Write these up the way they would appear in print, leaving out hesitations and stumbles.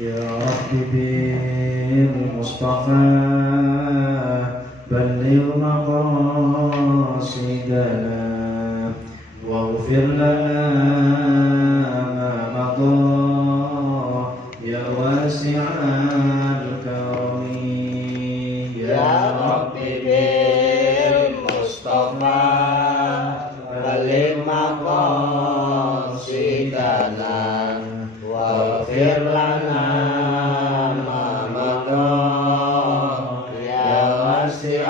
يا رب بالمصطفى بلغ مقاصدنا واغفر لنا ما مضى يا واسع الكرم يا رب بالمصطفى بلغ مقاصدنا واغفر لنا ما مضى يا واسع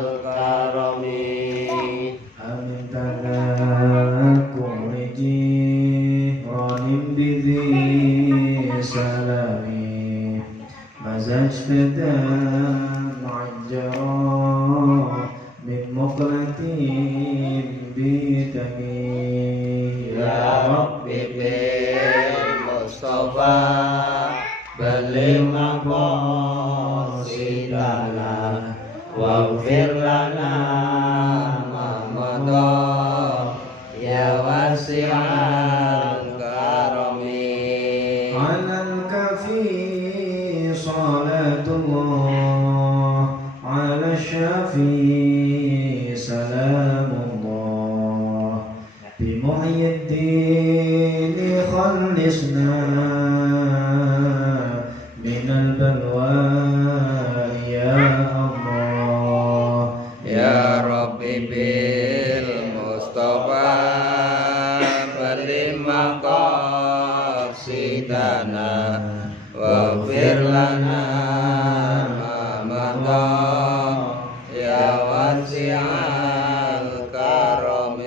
الكرم أمن تذكر جيران بذي سلام مزجت دمع الجرى من مقلة بتميم يا رب بالمصطفى بلغ مقاصدنا واغفر لنا ما مضى يا واسع الكرم على الكفي صلاة الله على الشافي سلام الله بمحيي الدين خلصنا من البلوى يا الله يا رب بالمصطفى بلغ مقاصدنا واغفر لنا ما مضى يا واسع الكرم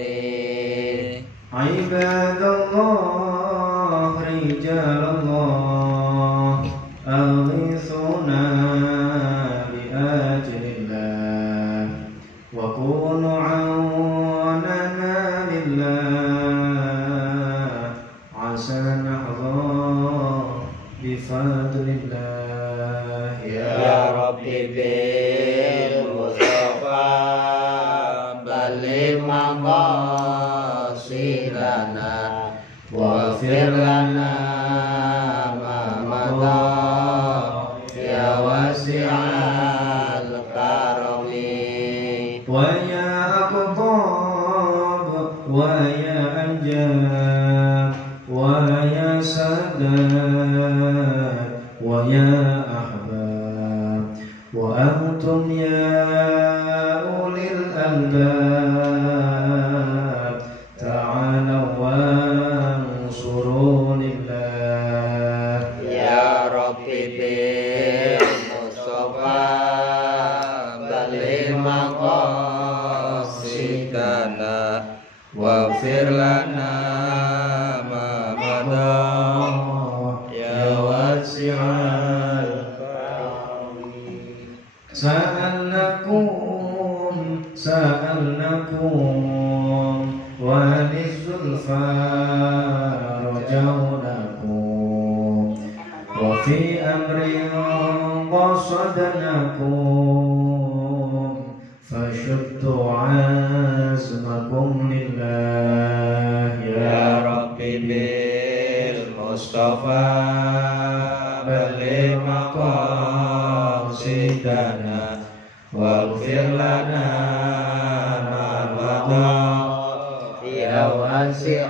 عباد الله رجال الله أغيثونا بأجل الله وكونوا عوننا لله عسى نحظى بفضل الله يا رب بالمصطفى بلغ مقاصدنا واغفر لنا ما مضى يا واسع الكرم ويا أقطاب ويا أنجاب ويا سادات ويا أحباب وأنتم يا أولي الألباب تعالوا وانصروا لله يا رب بالمصطفى بلغ مقاصدنا واغفر لنا ما مضى يا واسع الكرم سألناكم وللزلفى رجوناكم وفي أمر قصدناكم فشدوا عزمكم لله يا رب بالمصطفى بلغ مقاصدنا واغفر لنا ما مضى يا واسع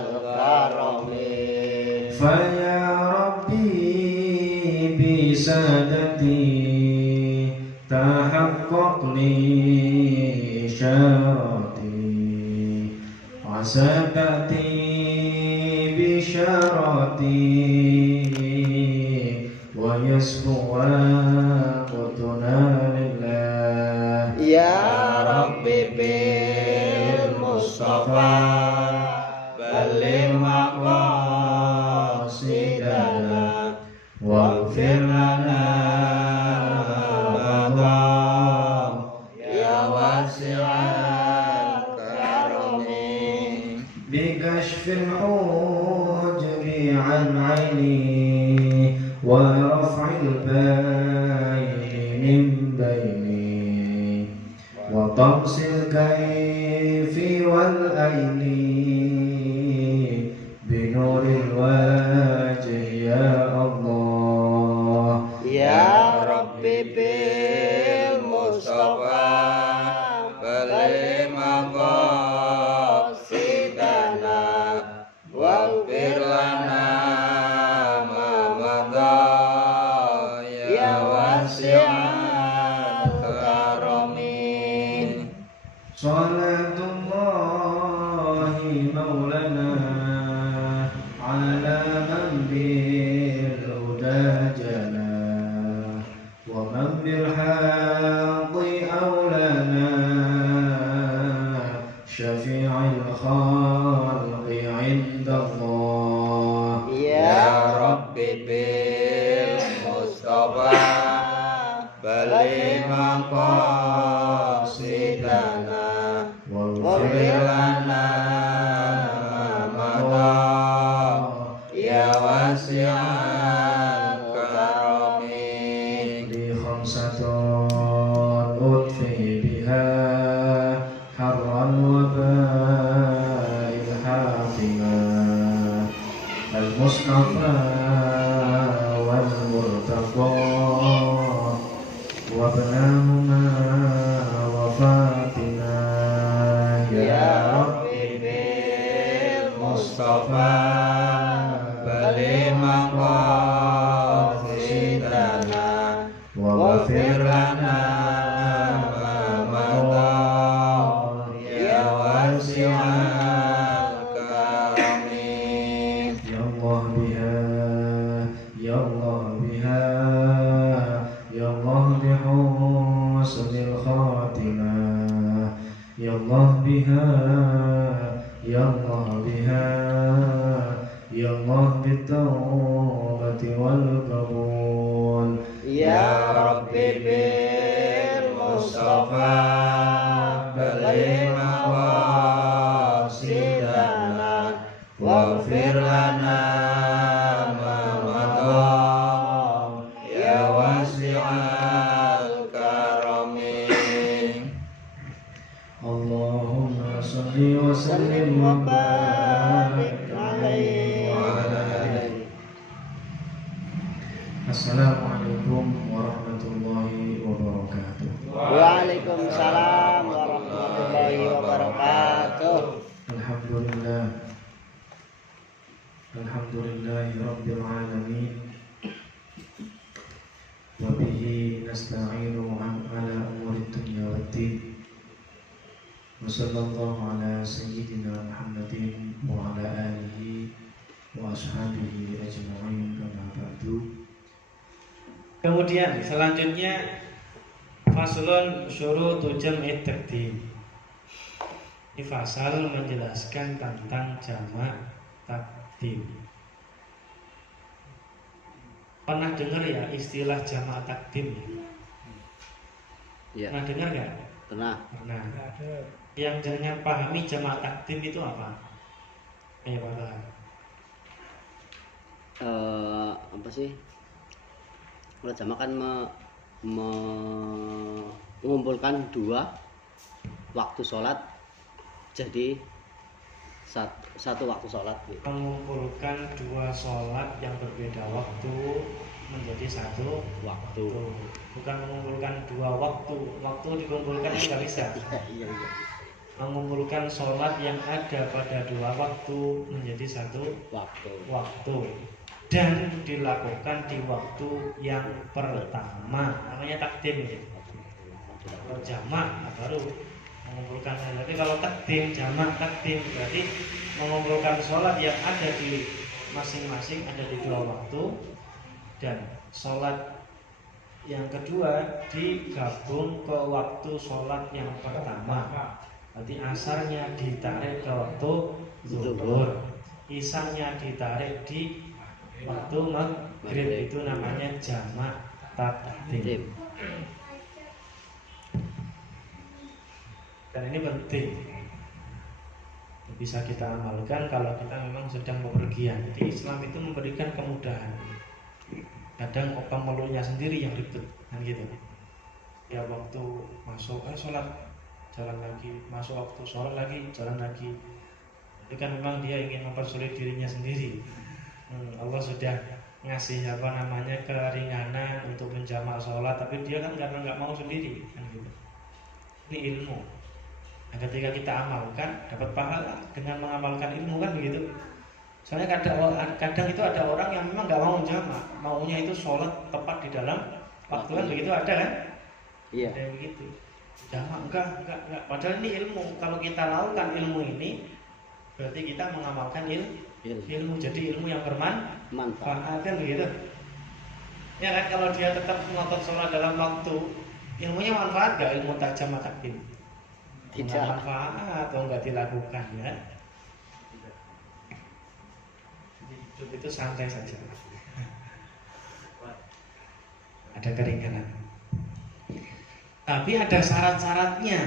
الكرم فيا ربي بسادتي تحقق لي شرطي عسى تأتي بشرطي ويسفو وقتنا لله يا رب بالمصطفى بلغ مقاصدنا واغفر لنا ما مضى يا واسع الكرم بكشف الحجب عن عيني ورفع البين من بيني وطمس الكيف والأيدي بنور الوجه من بالهدى جناه ومن بالحق أولانا شفيع الخلق عند الله يا ربي بالمصطفى بلغ مقاصدنا واغفر لنا ما مضى يا واسع الكرم لي خمسة أطفئ بها حر الوباء الحاطمة المصطفى والمرتضى وابناهما وفاطمة يا ربي بالمصطفى بلغ مقاصدنا واغفر لنا ما مضى يا واسع الكرم يا الله بها يا الله بها يا الله بحسن الخاتمة يا الله بها يا الله بها يا الله بالتوبة والقبول يا ربي بالمصطفى بلغ مقاصدنا واغفر لنا ما مضى يا واسع الكرم اللهم صل وسلم وبارك عليه وعلى آله. Assalamualaikum warahmatullahi wabarakatuh. Waalaikumsalam warahmatullahi wabarakatuh. Alhamdulillah. Alhamdulillahi rabbil alamin. Wa bihi nasta'inu ala umuri dunya waddin. Wa sallallahu ala sayyidina Muhammadin wa ala alihi wa ashabihi ajma'in amma ba'du. Kemudian selanjutnya faslun syurutu jam'i takdim. Ini fasal menjelaskan tentang jamak takdim. Pernah dengar ya istilah jamak takdim? Ya. Pernah dengar nggak? Pernah. Pernah. Yang jangan pahami jamak takdim itu apa? Ayo Pak. Apa sih? Kalau jamak kan mengumpulkan dua waktu sholat jadi satu waktu sholat gitu. Mengumpulkan dua sholat yang berbeda waktu menjadi satu Waktu. bukan mengumpulkan dua waktu dikumpulkan itu nggak bisa. Iya. Mengumpulkan sholat yang ada pada dua waktu menjadi satu waktu dan dilakukan di waktu yang pertama, namanya takdim gitu. Kalau jamak baru mengumpulkan. Tapi kalau takdim, jamak takdim berarti mengumpulkan sholat yang ada di masing-masing ada di dua waktu dan sholat yang kedua digabung ke waktu sholat yang pertama. Berarti asarnya ditarik ke waktu zuhur, isanya ditarik di waktu maghrib, itu namanya jamak takdim. Dan ini penting, bisa kita amalkan kalau kita memang sedang bepergian. Jadi Islam itu memberikan kemudahan. Kadang pemeluknya sendiri yang ribet, kan gitu. Ya waktu masuk sholat jalan lagi, masuk waktu sholat lagi jalan lagi. Itu kan memang dia ingin mempersulit dirinya sendiri. Allah sudah ngasih keringanan untuk menjamak sholat, tapi dia kan karena nggak mau sendiri, kan gitu. Ini ilmu. Nah, ketika kita amalkan dapat pahala dengan mengamalkan ilmu, kan begitu. Soalnya kadang itu ada orang yang memang nggak mau jamak, maunya itu sholat tepat di dalam waktu, kan begitu, ada kan? Iya. Ada yang begitu. Jamak enggak. Padahal ini ilmu. Kalau kita lakukan ilmu ini, berarti kita mengamalkan ilmu. Jadi ilmu yang manfaat. bermanfaat kan begitu. Ya kan, kalau dia tetap melotot sholat dalam waktu, ilmunya manfaat gak? Ilmu tajam takdim tidak manfaat atau nggak dilakukan ya. Hidup itu santai saja, ada keringanan, tapi ada syarat-syaratnya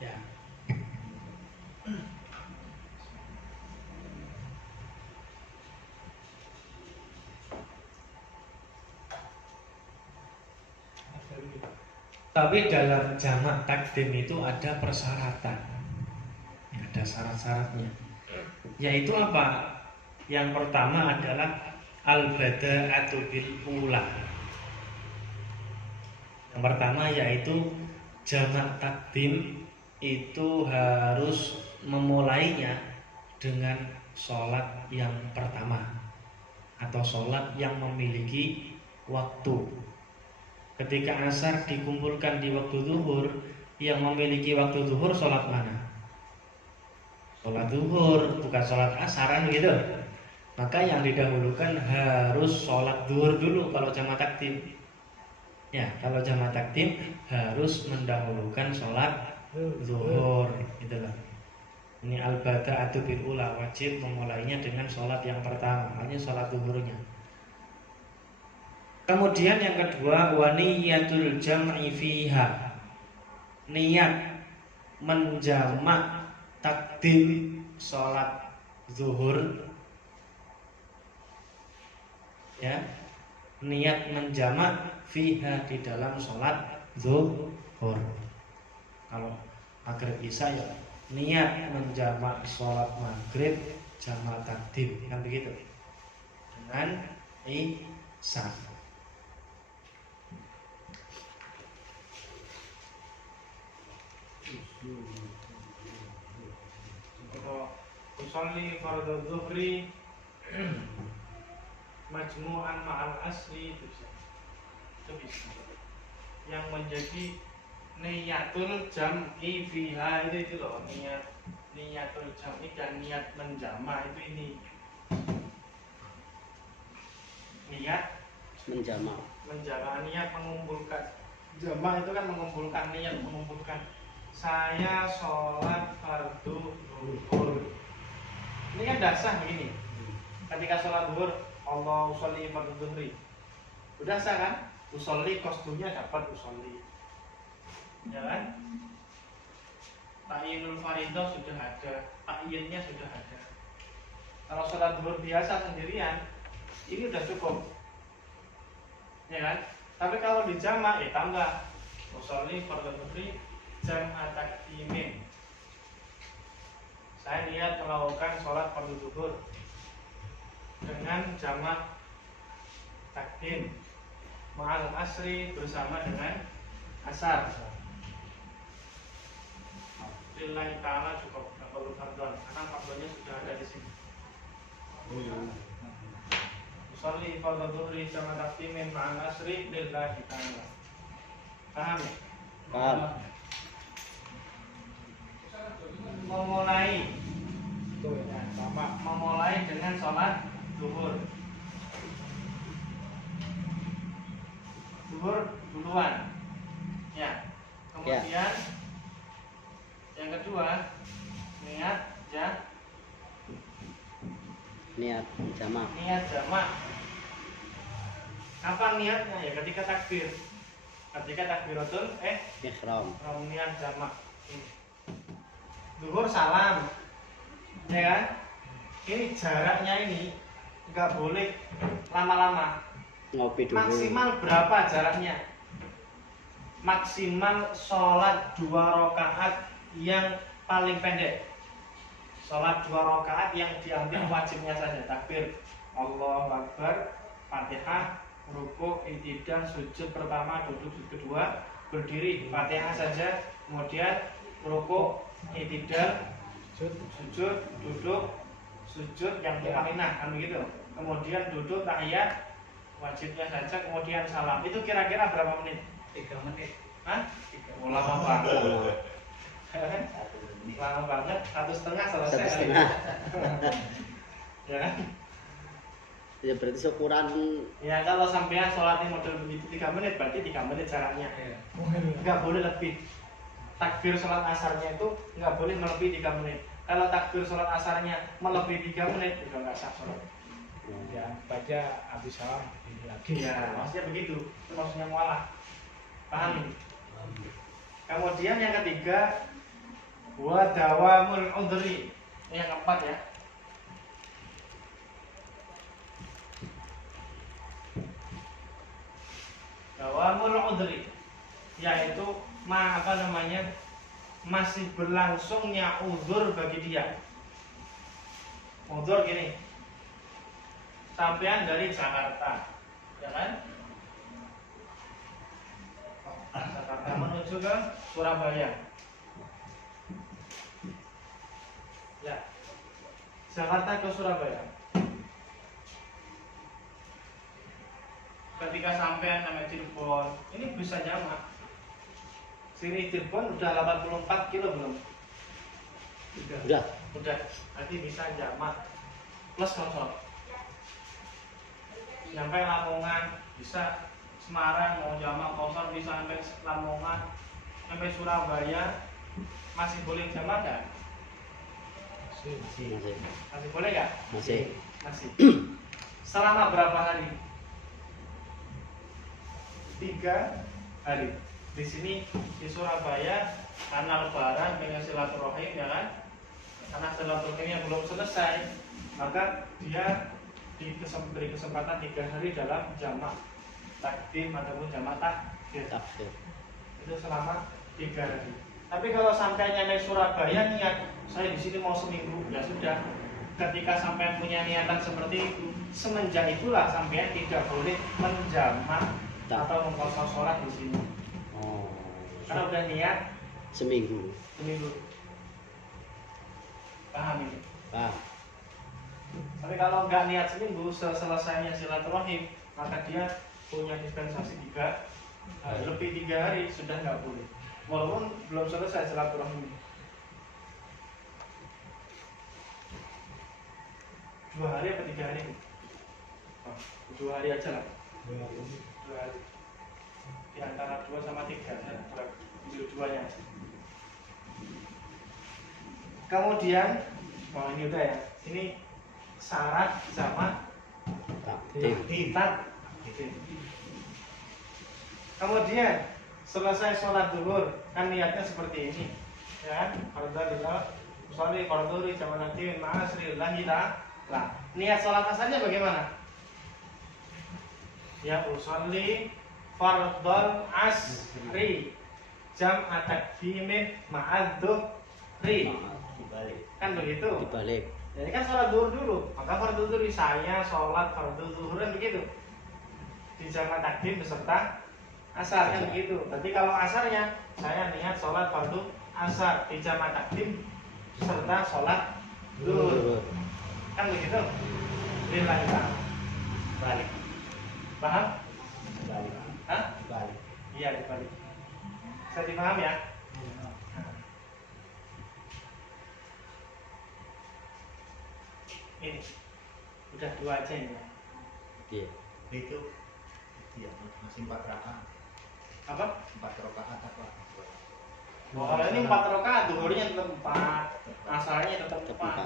ya. Tapi dalam jamak takdim itu ada persyaratan, ada syarat-syaratnya. Yaitu apa? Yang pertama adalah al-bada'atu bil ula. Yang pertama yaitu jamak takdim itu harus memulainya dengan sholat yang pertama atau sholat yang memiliki waktu. Ketika asar dikumpulkan di waktu zuhur, yang memiliki waktu zuhur sholat mana? Sholat zuhur, bukan sholat asar kan begitu. Maka yang didahulukan harus sholat zuhur dulu kalau jamak takdim. Ya, kalau jamak takdim harus mendahulukan sholat zuhur, itulah. Ini al-bada'atu bil ula, wajib memulainya dengan sholat yang pertama, artinya sholat zuhurnya. Kemudian yang kedua, wa niyatul jam'i fiha, niat menjamak takdim sholat zuhur ya, niat menjamak fiha di dalam sholat zuhur. Kalau maghrib isya ya niat menjamak sholat maghrib jamak takdim kan begitu dengan isya. Usolli fardhu zuhri majmu'an ma'al asri itu bisa. Yang menjadi niyatul jam'i fiha itu loh, niyatul jam'i dan niat menjama itu ini. Niat menjama niat mengumpulkan. Jama itu kan mengumpulkan, niat mengumpulkan. Saya sholat fardu zuhur. Ini kan dasar begini. Ketika sholat zuhur, Allah usolli fardu zuhri. Udah sah kan? Usolli kostumnya dapat usolli. Ya kan? Ta'yinul faridah sudah ada, ta'yinnya sudah ada. Kalau sholat zuhur biasa sendirian, ini udah cukup. Ya kan? Tapi kalau di jamak tambah usolli fardu zuhri jam'a takdimin. Saya niat melakukan sholat fardu zuhur dengan jamak takdim ma'al asri bersama dengan asar. Lillahi ta'ala cukup, tidak perlu fardhon karena fardhonnya sudah ada di sini. Usolli fardu zuhri jam'a takdimin ma'al asri lillahi ta'ala. Paham ya? Paham. Memulai dengan sholat zuhur. Zuhur duluan. Ya. Kemudian yang kedua niat jamak. Niat jamak. Kapan niatnya? Ya ketika takbir. Ketika takbiratul ihram. Niat jamak. Zuhur salam, ya kan? Ini jaraknya ini nggak boleh lama-lama. Ngopi dulu. Maksimal berapa jaraknya? Maksimal sholat 2 rakaat yang paling pendek. Sholat 2 rakaat yang diambil wajibnya saja takbir, Allahu Akbar, Fatihah, rukuk, i'tidal, sujud pertama, duduk kedua, berdiri, Fatihah saja, kemudian rukuk, i'tidal, sujud, duduk, sujud yang tumanina kan begitu. Kemudian duduk tahiyat wajibnya saja, kemudian salam. Itu kira-kira berapa menit? 3 menit. Hah? Lama banget. Lama banget, 1,5 selesai. 1,5. ya kan? Ya berarti syukuran Ya kalau sampean sholatnya model begitu 3 menit, berarti 3 menit jaraknya. Nggak boleh lebih. Takbir sholat asarnya itu nggak boleh melebihi 3 menit. Kalau takbir sholat asarnya melebihi 3 menit, udah nggak sah sholat. Ya, baca habis salam ini lagi. Ya, maksudnya begitu. Itu maksudnya mualah. Paham ini? Kemudian yang ketiga, wa dawamul udhri. Ini yang keempat ya. Dawamul udhri, yaitu masih berlangsungnya uzur bagi dia. Uzur gini, sampean dari Jakarta, ya kan? Jakarta menuju ke Surabaya. Ya, Jakarta ke Surabaya. Ketika sampean sampai Cirebon, ini bisa jamak. Sini Cirebon udah 84 kilo belum? udah. Udah, nanti bisa jamak plus konsol. Sampai Lamongan bisa, Semarang mau jamak konsol bisa sampai Lamongan, sampai Surabaya masih boleh jamak kan? Masih. Masih boleh nggak? Masih. Masih. Selama berapa hari? 3 hari. Di sini di Surabaya karena Lebaran pengen silaturahim ya kan? Karena silaturahimnya belum selesai, maka dia diberi kesempatan 3 hari dalam jamak takdim ataupun jamak takbir. Itu selama 3 hari. Tapi kalau sampai nyampe Surabaya niat saya di sini mau seminggu, ya sudah. Ketika sampai punya niatan seperti itu, semenjak itulah sampai tidak boleh menjamak atau mengkosor sholat di sini. Oh. Karena udah niat Seminggu. Paham ini? Paham. Tapi kalau nggak niat seminggu, selesainya silaturahim, maka dia punya dispensasi 3 hari, lebih 3 hari sudah nggak boleh. Walaupun belum selesai silaturahim. 2 hari apa 3 hari? Oh, 2 hari aja lah. 2 hari. Di antara 2 sama 3 ya, ambil 2-nya. Kemudian, ini udah ya. Ini syarat sama titat. Kemudian selesai sholat zuhur, kan niatnya seperti ini, ya. Alhamdulillah, usolli fardhu jama'atin ma'asri lillahi ta'ala. Niat sholat asarnya bagaimana? Ya usolli fardhu asri jam'a takdimin ma'adzuhri. Kan begitu? Dibalik. Jadi kan sholat zuhur dulu, maka fardhu zuhur saya sholat fardhu zuhur kan begitu. Di jamak takdim beserta asar kan begitu. Berarti kalau asarnya saya niat sholat fardhu asar di jamak takdim beserta sholat zuhur. Kan begitu? Lillahi ta'ala. Balik. Paham? Balik. Hah? Balik. Iya dibalik. Bisa dipaham ya? Ini udah 2 aja ini. Iya. Itu ya masih 4 rakaat. Apa? 4 rakaat apa? Kalau ini 4 rakaat, zuhurnya tetap 4, asalnya tetap 4.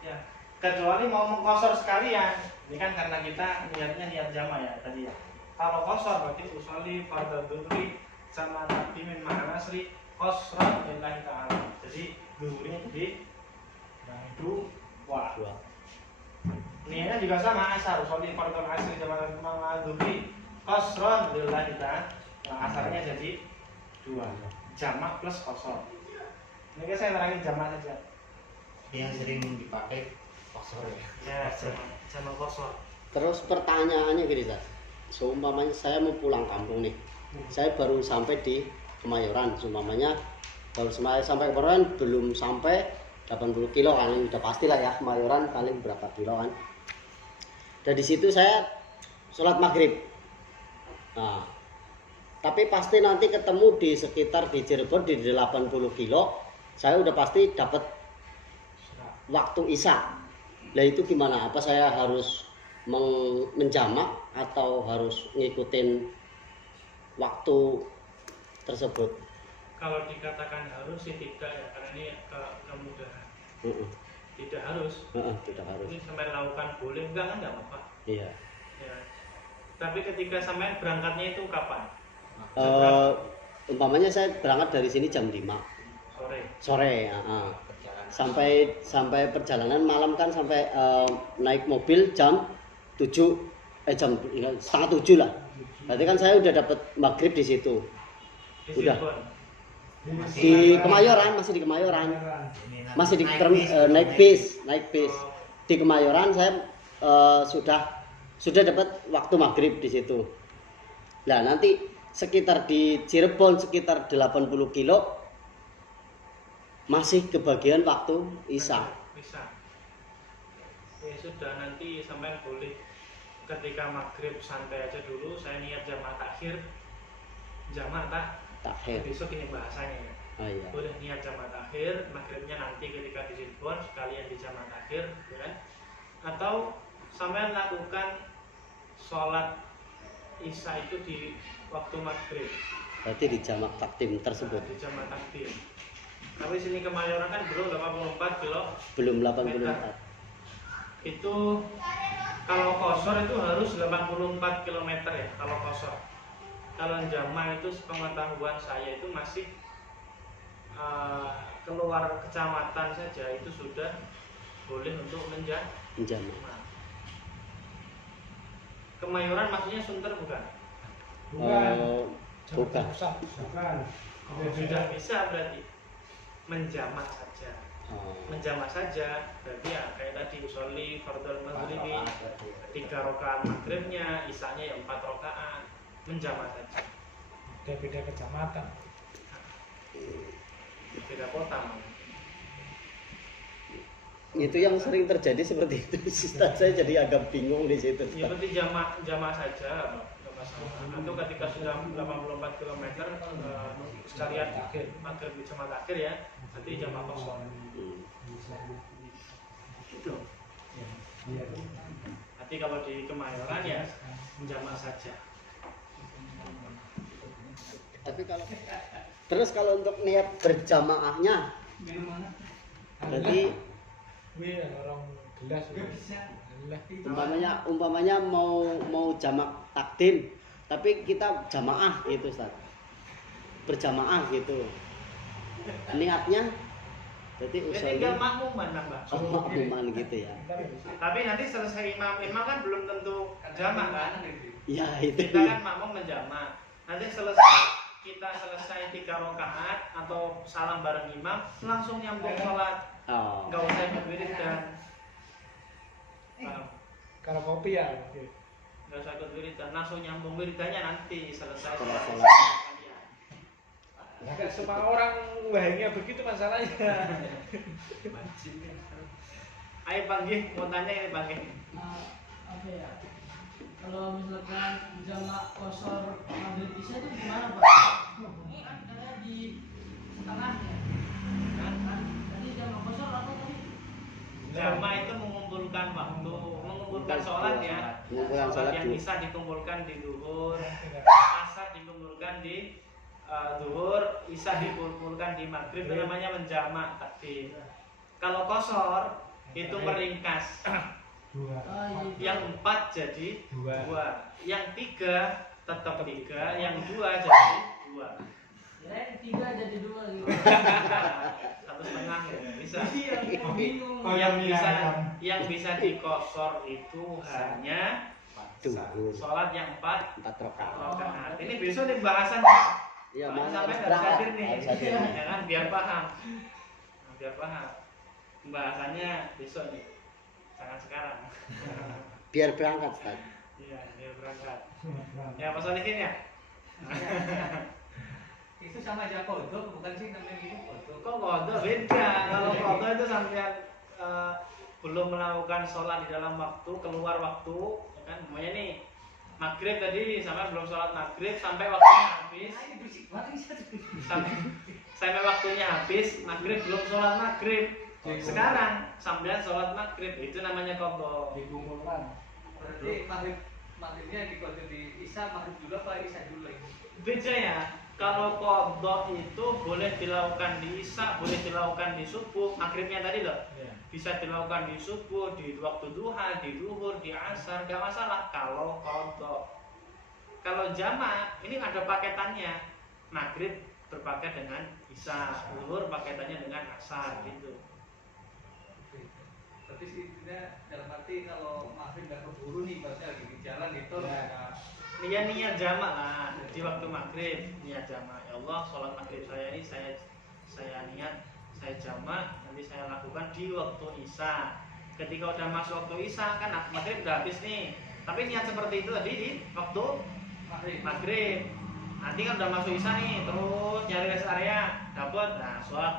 Ya, kecuali mau mengkosor sekalian. Ini kan karena kita niatnya niat jama ya tadi ya. Kalau kosor berarti usolli fardhu dhuhri sama takdimin ma'al asri qasran lillahi ta'ala. Jadi zuhurnya jadi 2. Niatnya juga sama asar, usolli fardhu asri sama ma'al dhuhri qasran lillahi ta'ala. Nah, asarnya jadi 2. Jamak plus kosor. Ini kan saya terangin jamak saja. Yang sering dipakai kosor ya. Ya, jamak kosor. Terus pertanyaannya gini, Ustaz. Seumpamanya saya mau pulang kampung nih. Saya baru sampai di Kemayoran, seumpamanya baru sampai Kemayoran belum sampai 80 kilo kan, udah pastilah ya Kemayoran paling berapa kilo kan. Dan di situ saya sholat maghrib. Nah, tapi pasti nanti ketemu di sekitar di Cirebon di 80 kilo, saya udah pasti dapat waktu isya. Lah itu gimana? Apa saya harus menjamak atau harus ngikutin waktu tersebut? Kalau dikatakan harus sih tidak ya, karena ini kemudahan. Tidak harus. Tidak harus. Ini sampai lakukan boleh enggak kan enggak apa-apa. Iya. Ya. Tapi ketika sampai berangkatnya itu kapan? Umpamanya saya berangkat dari sini jam 5 sore. Sampai perjalanan malam kan sampai naik mobil jam 7 jam setengah 7 lah. Berarti kan saya udah dapat maghrib di situ. Udah. Di Kemayoran, masih di Kemayoran. Masih di naik bis. Di Kemayoran saya sudah dapat waktu maghrib di situ. Nah, nanti sekitar di Cirebon sekitar 80 kilo masih kebagian waktu Isya. Ya sudah, nanti sampai boleh ketika maghrib santai aja dulu, saya niat jamaah takhir. Besok ini bahasanya ya. Oh, iya. Boleh niat jamaah takhir, maghribnya nanti ketika di Cirebon sekalian di jamaah takhir, ya kan? Atau sampai lakukan sholat Isya itu di waktu maghrib. Berarti di jamak takdim tersebut. Di jamaah takdim. Tapi sini Kemayoran kan belum 84 kilo. Belum 84. Itu kalau kosor itu harus 84 km ya kalau kosor. Kalau jamaah itu sepengetahuan saya itu masih keluar kecamatan saja itu sudah boleh untuk menjamak. Kemayoran maksudnya Sunter bukan? Bukan. Sudah bisa berarti menjamak saja. Menjamak saja berarti ya kayak tadi usolli fardhul maghribi 3 rakaat maghribnya, isanya ya 4 rakaat, menjamak saja. Beda kecamatan, beda kota. Itu yang sering terjadi seperti itu. Ustaz, saya jadi agak bingung di situ. Ya berarti jamak saja, Pak. Atau ketika sudah 84 km sekalian maghrib di jamaah akhir ya, nanti jamaah kosong. Gitu. Nanti kalau di Kemayoran ya jamaah saja. Tapi kalau untuk niat berjamaahnya, berarti orang gelas. umpamanya mau jamak takdim, tapi kita jamaah gitu, Ustaz. Berjamaah gitu. Niatnya jadi usul. Tinggal makmuman nambah. Makmuman gitu ya. Tapi nanti selesai imam kan belum tentu jamaah kan? Ya itu. Kita kan makmum menjamaah. Nanti kita selesai 3 rakaat atau salam bareng imam, langsung nyambung sholat. Nggak usah ikut wiridan. Kalau kopi ya. Nggak usah ikut wiridan, langsung nyambung wiridannya nanti selesai sholat. Nggak semua orang wahnya begitu masalahnya. Ayo Panggih, mau tanya ini Panggih. Apa ya? Kalau misalkan jamak kosor maghrib isya itu gimana Pak? Ini ada di tengahnya. Kan? Tadi jamak kosor apa tadi? Jamak itu mengumpulkan waktu, mengumpulkan sholat ya. Sholat yang isya dikumpulkan di zuhur, asar dikumpulkan di zuhur, isya dikumpulkan di maghrib, itu namanya menjamak takdim. Kalau kosor itu meringkas. Yang 4 jadi 2, yang 3 tetap 3, yang 2 jadi 2. Yang 3 jadi 2 gitu. 1,5 ya bisa. Yang bisa dikosor itu hanya sholat yang 4 rakaat. Ini besok nih bahasan. Iya, sampai harus hadir nih. Ya kan biar paham. Pembahasannya besok nih. Jangan sekarang. Biar berangkat, Ustaz. Iya, biar berangkat. Ya, Mas Alikin ya? Itu sama aja kodok, bukan sih namanya gitu kodok. Kok kodok? Beda. Kalau kodok itu sampai belum melakukan sholat di dalam waktu, keluar waktu, ya kan? Semuanya nih maghrib tadi sampai belum sholat maghrib sampai waktunya habis. Sampai waktunya habis, maghrib belum sholat maghrib. Sekarang sampean sholat maghrib itu namanya qadha. Dikumpulkan. Berarti maghribnya dikodok di Isya, maghrib dulu apa Isya dulu lagi? Beda ya. Kalau qadha itu boleh dilakukan di Isya, boleh dilakukan di subuh. Maghribnya tadi loh. Iya. Bisa dilakukan di subuh, di waktu duha, di duhur, di asar, gak masalah kalau qadha. Kalau jamak ini ada paketannya. Maghrib berpaket dengan Isya, duhur paketannya dengan asar gitu. Tapi intinya dalam arti kalau maghrib nggak keburu nih, maksudnya lagi di jalan gitu, Niat jamak lah. Di waktu maghrib niat jamak. Ya Allah, sholat maghrib saya ini saya niat saya jamak, nanti saya lakukan di waktu Isya. Ketika udah masuk waktu Isya kan maghrib udah habis nih. Tapi niat seperti itu tadi di waktu maghrib. Nanti kan udah masuk Isya nih, terus nyari rest area, dapat, nah sholat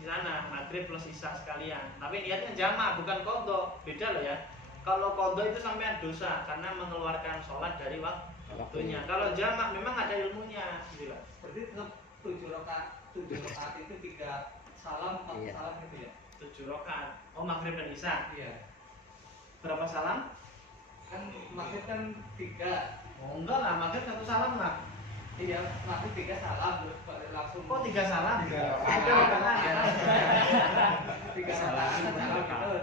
di sana maghrib plus Isya sekalian. Tapi niatnya jamak bukan qadha. Beda loh ya. Kalau qadha itu sampean dosa karena mengeluarkan sholat dari waktunya. Kalau jamak memang ada ilmunya gitu lah. berarti tetap 7 rakaat itu 3 salam, 4 Iya. salam gitu ya? 7 rakaat. Oh, maghrib dan Isya. Iya. Berapa salam? Kan maghrib kan 3. Oh enggak lah, maghrib 1 salam lah. Iya, maghrib 3 salam terus langsung. Kok 3 salam? 3 Tiga rakaat. 3 salam gitu,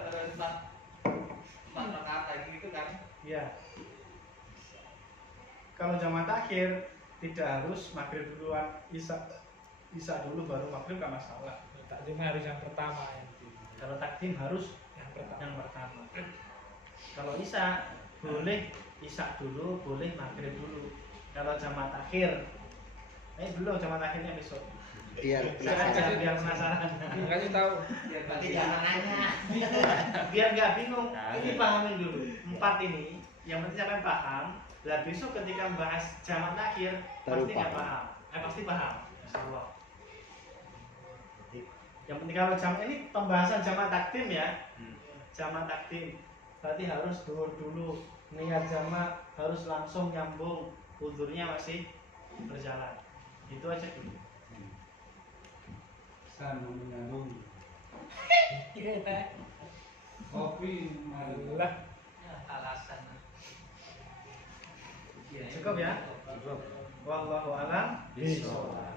terus 4 rakaat lagi gitu kan? Iya. Kalau jamaah takhir tidak harus maghrib duluan, Isya dulu baru maghrib gak masalah. Takdimnya harus yang pertama yang Kalau takdim harus yang pertama. yang pertama. Kalau Isya boleh Isya dulu, boleh maghrib dulu. Kalau jamaah takhir, belum jamaah takhirnya besok. Biar Saya aja biar penasaran. Kasih tahu. Biar Nanti nanti jangan nanya. Biar nggak bingung. Ini pahamin dulu. 4 ini, yang penting sampai paham. Lah besok ketika membahas jamaah takhir Baru pasti nggak paham. paham. Pasti paham. Insyaallah. Yang penting kalau jamaah ini pembahasan jamaah takdim ya. Jamaah takdim. Berarti harus dulu niat jamaah harus langsung nyambung, udhurnya masih berjalan. Itu aja dulu. Sama menyambung Iya. kopi Allah. alasan. Cukup ya? Wallahu a'lam bishawab.